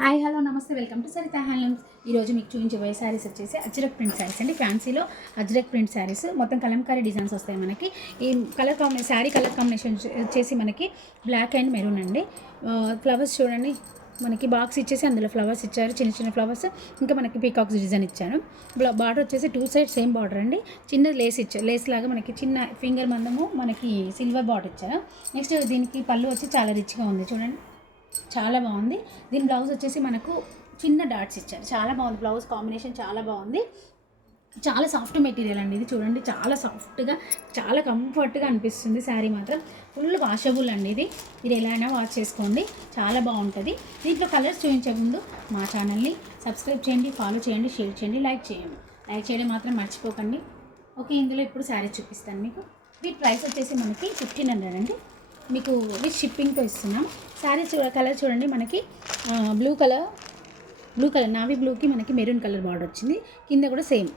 Hi hello నమస్తే welcome to Saritha handlooms. ఈరోజు మీకు చూపించబోయే శారీస్ వచ్చేసి అజ్రక్ ప్రింట్ శారీస్ అండి. ఫ్యాన్సీలో అజ్రక్ ప్రింట్ శారీస్ మొత్తం కలంకారీ డిజైన్స్ వస్తాయి మనకి. ఈ శారీ కలర్ కాంబినేషన్ వచ్చేసి మనకి బ్లాక్ అండ్ మెరూన్ అండి. ఫ్లవర్స్ చూడండి, మనకి బాక్స్ ఇచ్చేసి అందులో ఫ్లవర్స్ ఇచ్చారు, చిన్న చిన్న ఫ్లవర్స్. ఇంకా మనకి పీకాక్స్ డిజైన్ ఇచ్చాను. బార్డర్ వచ్చేసి 2 సైడ్ సేమ్ బార్డర్ అండి. చిన్న లేస్ ఇచ్చారు, లేస్ లాగా మనకి చిన్న ఫింగర్ మందము మనకి సిల్వర్ బార్డర్ ఇచ్చారు. నెక్స్ట్ దీనికి పళ్ళు వచ్చి చాలా రిచ్గా ఉంది చూడండి, చాలా బాగుంది. దీని బ్లౌజ్ వచ్చేసి మనకు చిన్న డాట్స్ ఇచ్చారు, చాలా బాగుంది. బ్లౌజ్ కాంబినేషన్ చాలా బాగుంది. చాలా సాఫ్ట్ మెటీరియల్ అండి ఇది చూడండి, చాలా సాఫ్ట్గా చాలా కంఫర్ట్గా అనిపిస్తుంది. శారీ మాత్రం ఫుల్ వాషబుల్ అండి. ఇది ఎలా అయినా వాష్ చేసుకోండి, చాలా బాగుంటుంది. దీంట్లో కలర్స్ చూపించే ముందు మా ఛానల్ని సబ్స్క్రైబ్ చేయండి, ఫాలో చేయండి, షేర్ చేయండి, లైక్ చేయండి. లైక్ చేయడం మాత్రం మర్చిపోకండి. ఓకే, ఇందులో ఇప్పుడు శారీ చూపిస్తాను మీకు. వీటి ప్రైస్ వచ్చేసి మనకి 1500 అండి. మీకు విత్ షిప్పింగ్తో ఇస్తున్నాం. శారీ కలర్ చూడండి, మనకి బ్లూ కలర్ నావీ బ్లూకి మనకి మెరూన్ కలర్ బార్డర్ వచ్చింది. కింద కూడా సేమ్.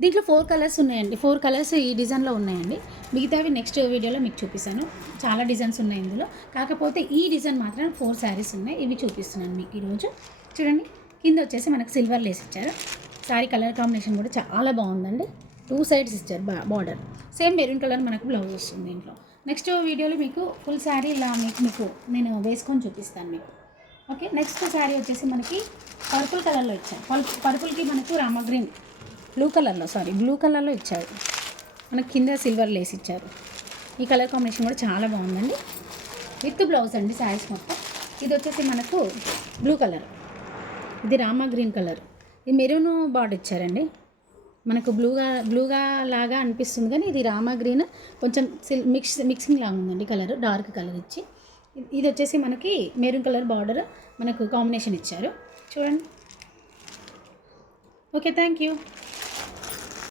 దీంట్లో 4 కలర్స్ ఉన్నాయండి. 4 కలర్స్ ఈ డిజైన్లో ఉన్నాయండి. మిగతావి నెక్స్ట్ వీడియోలో మీకు చూపిస్తాను. చాలా డిజైన్స్ ఉన్నాయి ఇందులో, కాకపోతే ఈ డిజైన్ మాత్రం 4 శారీస్ ఉన్నాయి. ఇవి చూపిస్తున్నాను మీకు ఈరోజు. చూడండి, కింద వచ్చేసి మనకు సిల్వర్ లేస్ ఇచ్చారు. శారీ కలర్ కాంబినేషన్ కూడా చాలా బాగుందండి. 2 సైడ్స్ ఇచ్చారు బార్డర్. సేమ్ మెరూన్ కలర్ మనకు బ్లౌజ్ వస్తుంది దీంట్లో. నెక్స్ట్ వీడియోలో మీకు ఫుల్ శారీ ఇలా మీకు నేను వేసుకొని చూపిస్తాను మీకు. ఓకే, నెక్స్ట్ శారీ వచ్చేసి మనకి పర్పుల్ కలర్లో ఇచ్చారు. పర్పుల్కి మనకు రామా గ్రీన్ బ్లూ కలర్లో ఇచ్చారు. మనకి కింద సిల్వర్ లేస్ ఇచ్చారు. ఈ కలర్ కాంబినేషన్ కూడా చాలా బాగుందండి. విత్ బ్లౌజ్ అండి శారీస్ మొత్తం. ఇది వచ్చేసి మనకు బ్లూ కలర్, ఇది రామా గ్రీన్ కలర్, ఇది మెరూన్ బార్డర్ ఇచ్చారండి. మనకు బ్లూగా లాగా అనిపిస్తుంది, కానీ ఇది రామా గ్రీన్ కొంచెం మిక్సింగ్ లాగా ఉందండి. కలర్ డార్క్ కలర్ ఇచ్చి, ఇది వచ్చేసి మనకి మెరూన్ కలర్ బార్డర్ మనకు కాంబినేషన్ ఇచ్చారు చూడండి. Okay, thank you.